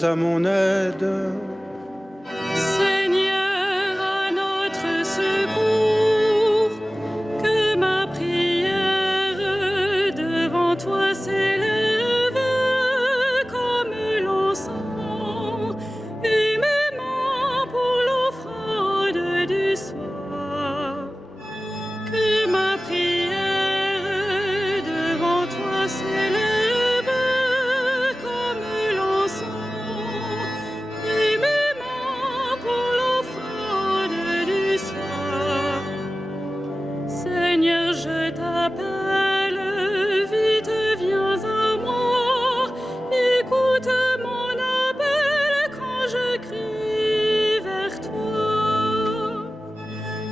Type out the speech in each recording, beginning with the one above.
viens à mon aide. Seigneur, à notre secours, que ma prière devant toi s'élève comme l'encens, et mes mains pour l'offrande du soir. Que ma prière devant toi s'élève comme l'encens, et mes mains pour l'offrande du soir. Seigneur, je t'appelle, vite viens à moi, écoute mon appel quand je crie vers toi.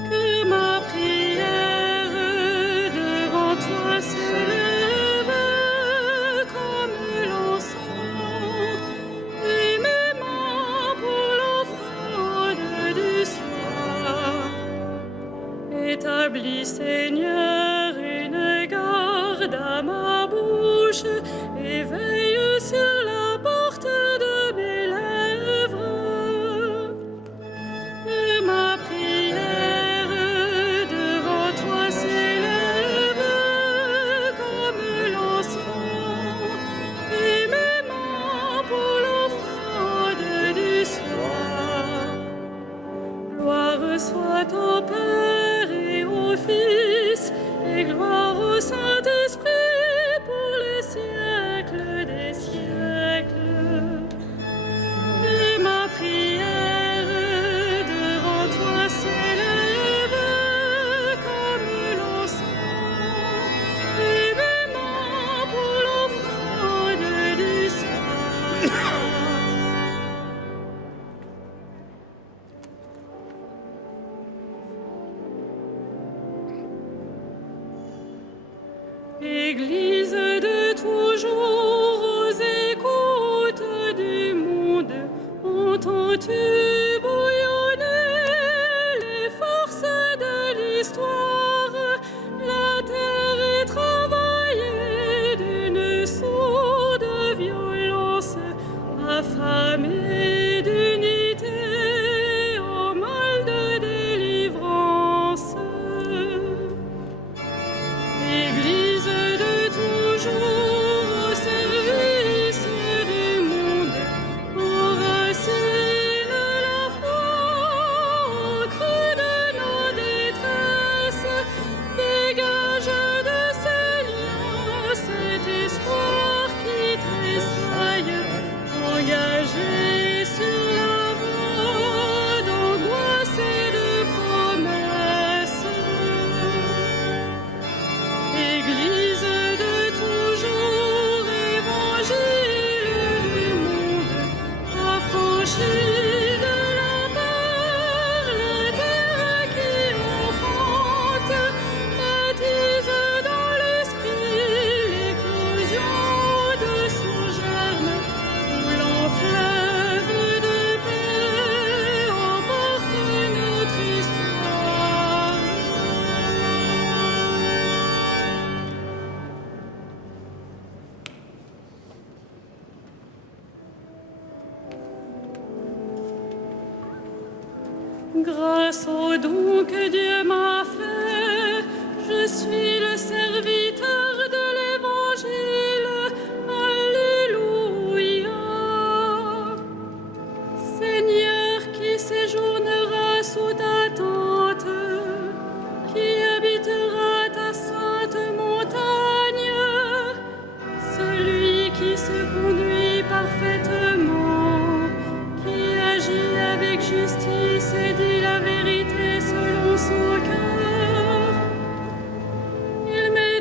Que ma prière devant toi s'élève comme l'encens, et mes mains pour l'offrande du soir. Établis, Seigneur, une garde à ma bouche, et veille sur la porte de mes lèvres. Que ma prière devant toi s'élève comme l'encens, et mes mains pour l'offrande du soir. Gloire soit au Père et au Fils, et gloire au Saint-Esprit pour les siècles des siècles. Que ma prière devant toi s'élève comme l'encens, et mes mains pour l'offrande du soir. Église de toujours, aux écoutes du monde, entends-tu bouillonner les forces de l'histoire? La terre est travaillée d'une sourde violence, affamée d'unité en mal de délivrance. Église de toujours au service du monde, enracine la foi au creux de nos détresses, dégage de ces liens cet espoir qui tressaille, engagé sur la voie d'angoisse et de promesses. Église de toujours, évangile du monde, affranchie de la peur, la terre qui enfante, baptise dans l'esprit l'éclosion de son germe, coulant fleuve de paix, emporte notre histoire. Grâce au don que Dieu m'a fait, je suis le serviteur de l'Évangile. Alléluia. Seigneur, qui séjournera sous ta tente, qui habitera ta sainte montagne, celui qui se conduit parfaitement, qui agit avec justice et dit la vérité selon son cœur. Il met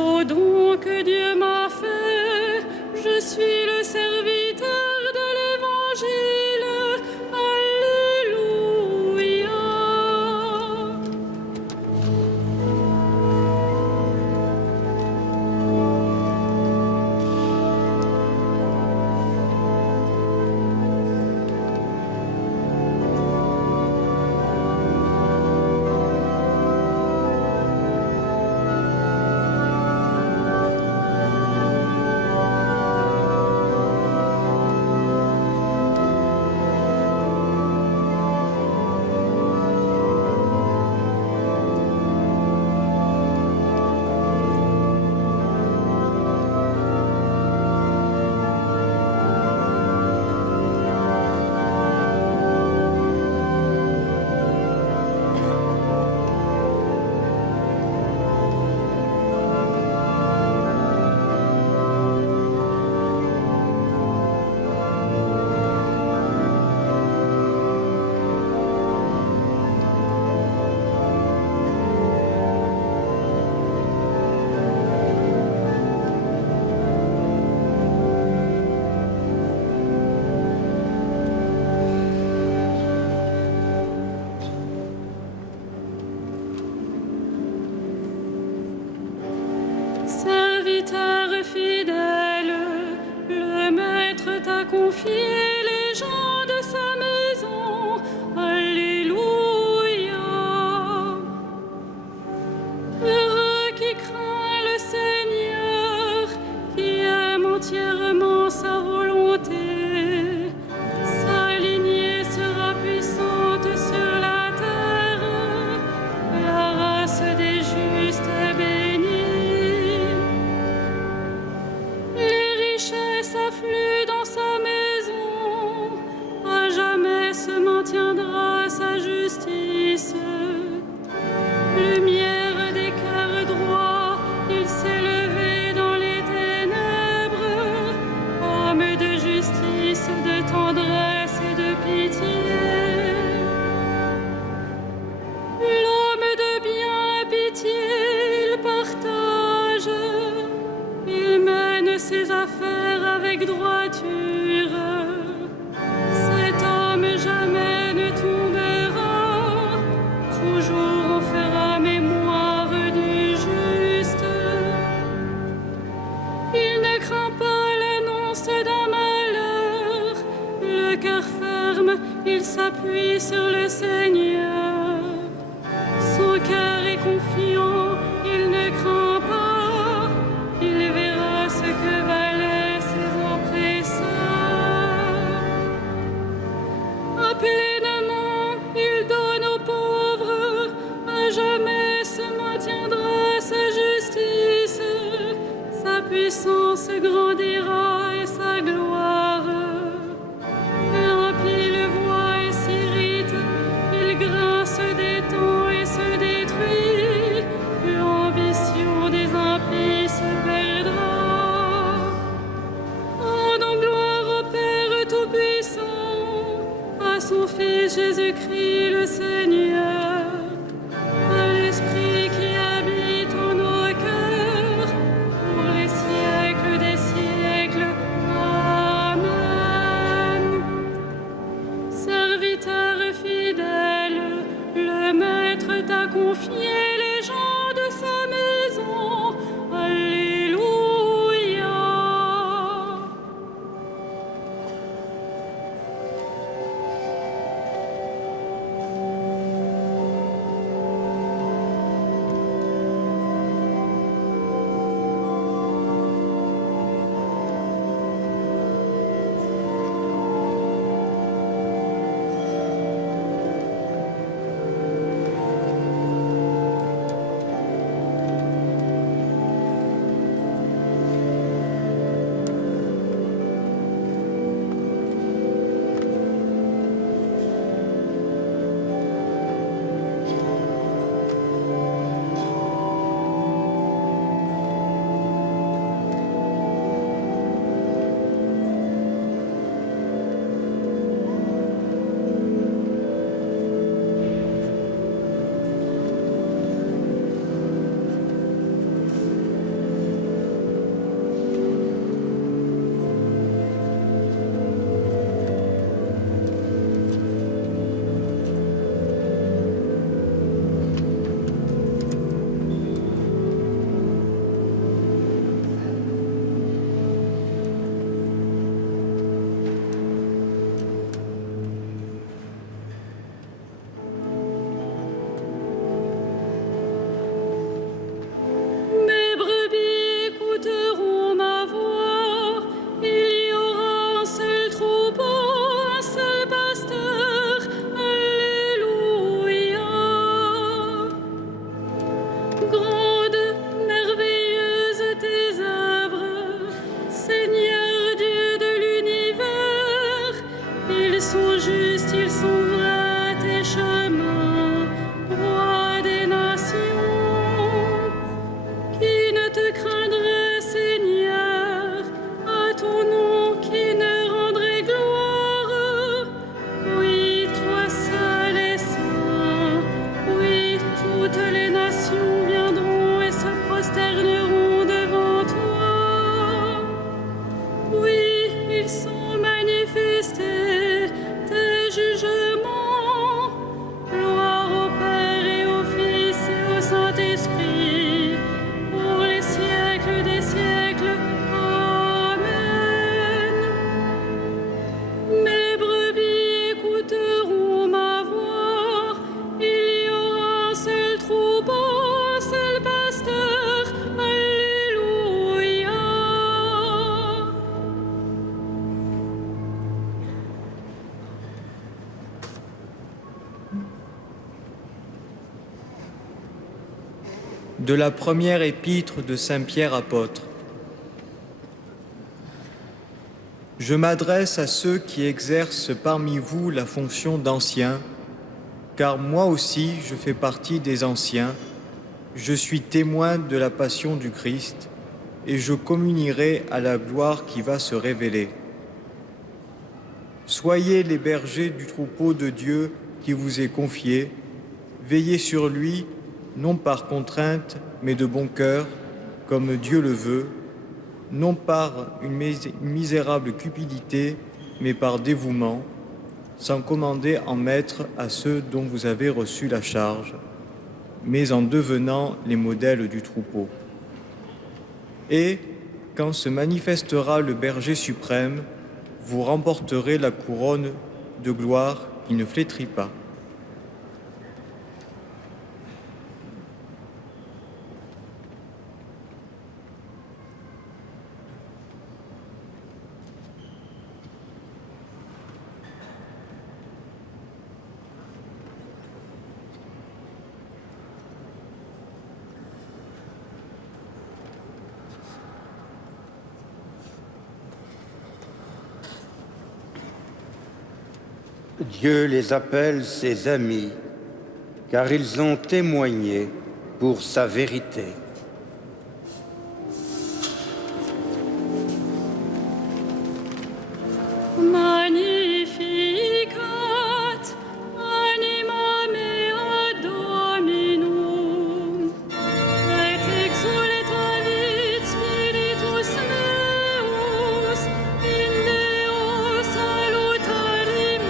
au don que Dieu m'a fait. Je suis le serviteur de l'Évangile. Alléluia. Serviteur fidèle, le maître t'a confié les gens de sa maison. Alléluia. Heureux qui craint le Seigneur, qui aime entièrement sa volonté. Sa lignée sera puissante sur la terre, la race des justes est bénie. Afflue dans sa maison, à jamais se maintiendra sa justice. Lumière des cœurs droits, il s'est levé dans les ténèbres, homme de justice, de tendresse et de pitié. L'homme de bien et pitié, il partage, il mène ses affaires avec droiture. Cet homme jamais ne tombera, toujours on fera mémoire du juste. Il ne craint pas l'annonce d'un malheur, le cœur ferme, il s'appuie sur le Seigneur. Son cœur est confiant, il ne craint pas, il verra ce que valaient ses oppresseurs. Pleinement, il donne aux pauvres, à jamais se maintiendra sa justice, sa puissance grandira et sa gloire. L'impie le voit et s'irrite, il grince des dents et se détruit, l'ambition des impies se perdra. Rendons gloire au Père Tout-Puissant, à son Fils Jésus-Christ le Seigneur, à l'Esprit qui habite en nos cœurs, pour les siècles des siècles. Amen. Serviteur fidèle, le Maître t'a confié les gens de sa maison. Alléluia. sont justes, ils sont vrais tes chemins, roi des nations. Qui ne te craindrait, Seigneur, à ton nom qui ne rendrait gloire? Oui, toi seul es saint, oui, toutes les nations viendront et se prosterneront devant toi. Oui, ils sont manifestés, tes jugements. Gloire au Père et au Fils et au Saint-Esprit, pour les siècles des siècles. Amen. Mes brebis écouteront ma voix. Il y aura un seul troupeau, un seul pasteur. Alléluia. De la première épître de Saint Pierre apôtre. Je m'adresse à ceux qui exercent parmi vous la fonction d'anciens, car moi aussi je fais partie des anciens. Je suis témoin de la passion du Christ et je communierai à la gloire qui va se révéler. Soyez les bergers du troupeau de Dieu qui vous est confié, veillez sur lui, non par contrainte, mais de bon cœur, comme Dieu le veut, non par une misérable cupidité, mais par dévouement, sans commander en maître à ceux dont vous avez reçu la charge, mais en devenant les modèles du troupeau. Et, quand se manifestera le berger suprême, vous remporterez la couronne de gloire qui ne flétrit pas. Dieu les appelle ses amis, car ils ont témoigné pour sa vérité. Magnificat anima mea Dominum, et exultavit spiritus meus in Deo salutari meum.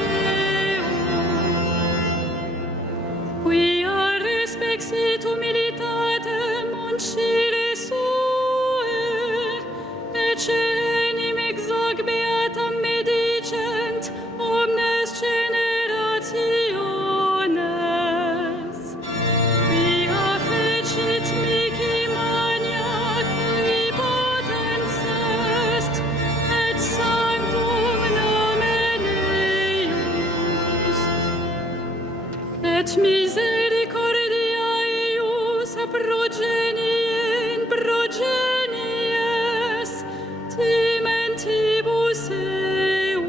Quia respexit humilitatem uncile sue, et cenim exoc beatam medicent omnes generationes. Quia fecit mihi mania qui potens est, et sanctum nomen eius. Et misericordia eius a progenie in progenies timentibus eum.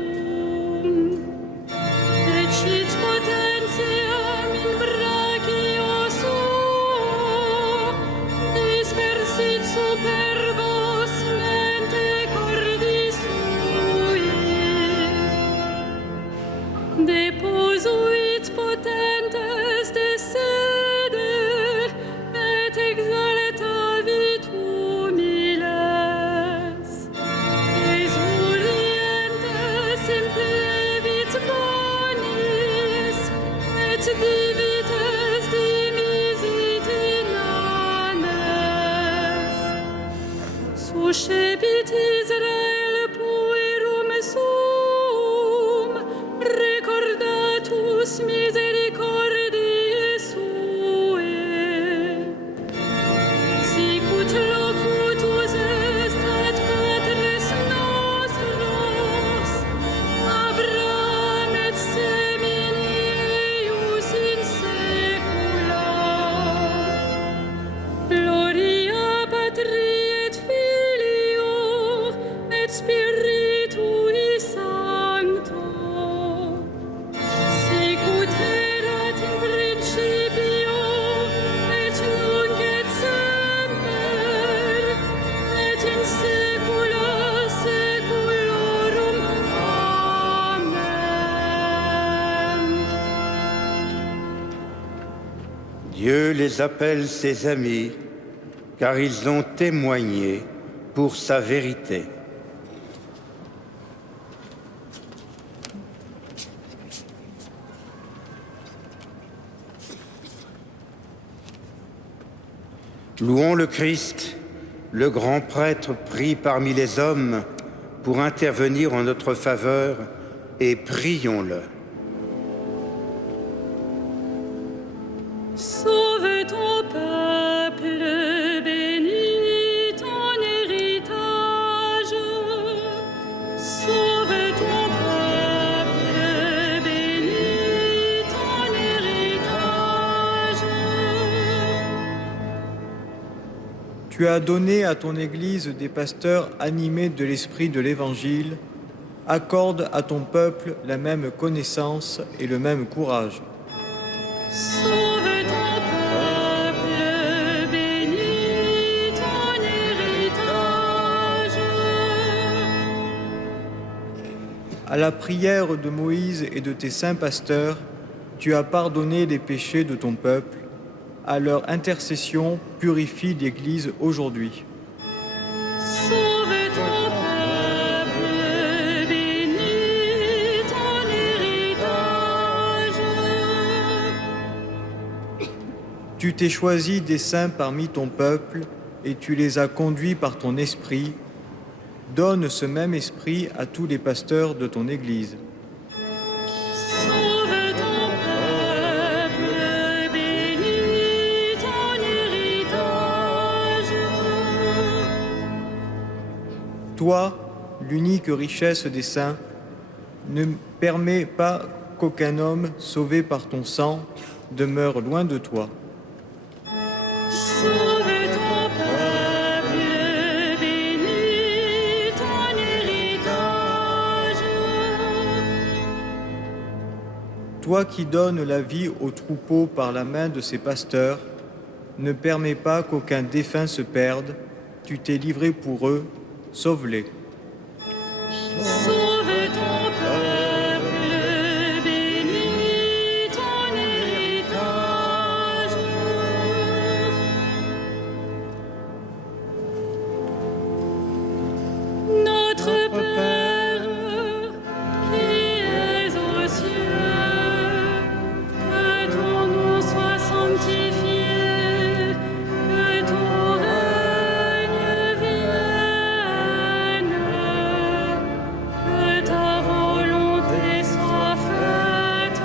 Fecit potentiam in brachio suo, dispersit superbos mente cordis sui. Deposuit potentes de sede, et exaltavit humiles. Exulientes implevit bonis, et divites dimisit inanes. Suscepit Israel puerum suum, recordatus misericordiae sue. Sicut locutus est ad patres nostros, Abraham et semini eius in Dieu les appelle ses amis, car ils ont témoigné pour sa vérité. Louons le Christ, le grand prêtre pris parmi les hommes pour intervenir en notre faveur, et prions-le. Sauve ton peuple, bénis ton héritage. Sauve ton peuple, bénis ton héritage. Tu as donné à ton Église des pasteurs animés de l'esprit de l'Évangile. Accorde à ton peuple la même connaissance et le même courage. Sauve ton peuple, bénis ton héritage. À la prière de Moïse et de tes saints pasteurs, tu as pardonné les péchés de ton peuple. À leur intercession, purifie l'Église aujourd'hui. Sauve ton peuple, bénis ton héritage. Tu t'es choisi des saints parmi ton peuple et tu les as conduits par ton esprit. Donne ce même esprit à tous les pasteurs de ton Église. Sauve ton peuple, bénis ton héritage. Toi, l'unique richesse des saints, ne permets pas qu'aucun homme sauvé par ton sang demeure loin de toi. Sauve ton peuple, bénis ton héritage. Toi qui donnes la vie aux troupeaux par la main de ses pasteurs, ne permets pas qu'aucun défunt se perde. Tu t'es livré pour eux, sauve-les. Sauve ton peuple, bénis ton héritage. Notre Père, qui es aux cieux, que ton nom soit sanctifié, que ton règne vienne, que ta volonté soit faite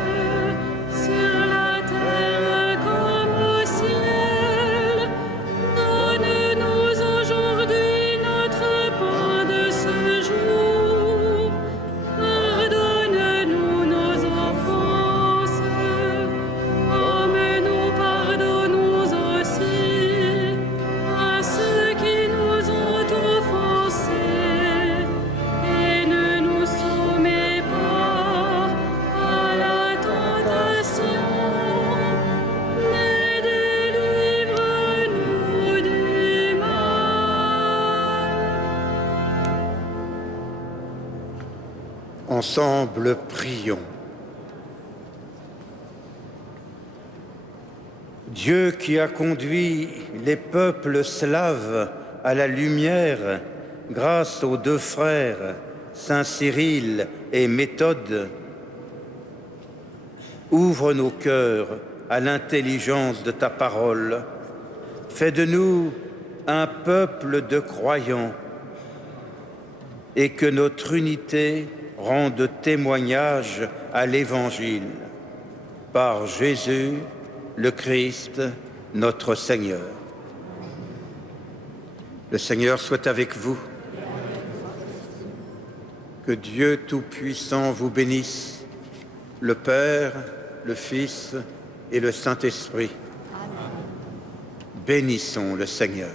sur la terre comme au ciel. Donne-nous aujourd'hui notre pain de ce jour. Pardonne-nous nos offenses, comme nous pardonnons aussi à ceux qui nous ont offensés. Et ne nous soumets pas à la tentation, mais délivre-nous du mal. Ensemble, prions. Dieu qui a conduit les peuples slaves à la lumière grâce aux deux frères, Saint Cyril et Méthode, ouvre nos cœurs à l'intelligence de ta parole. Fais de nous un peuple de croyants et que notre unité rende témoignage à l'Évangile. Par Jésus, le Christ, notre Seigneur. Le Seigneur soit avec vous. Que Dieu Tout-Puissant vous bénisse, le Père, le Fils et le Saint-Esprit. Bénissons le Seigneur.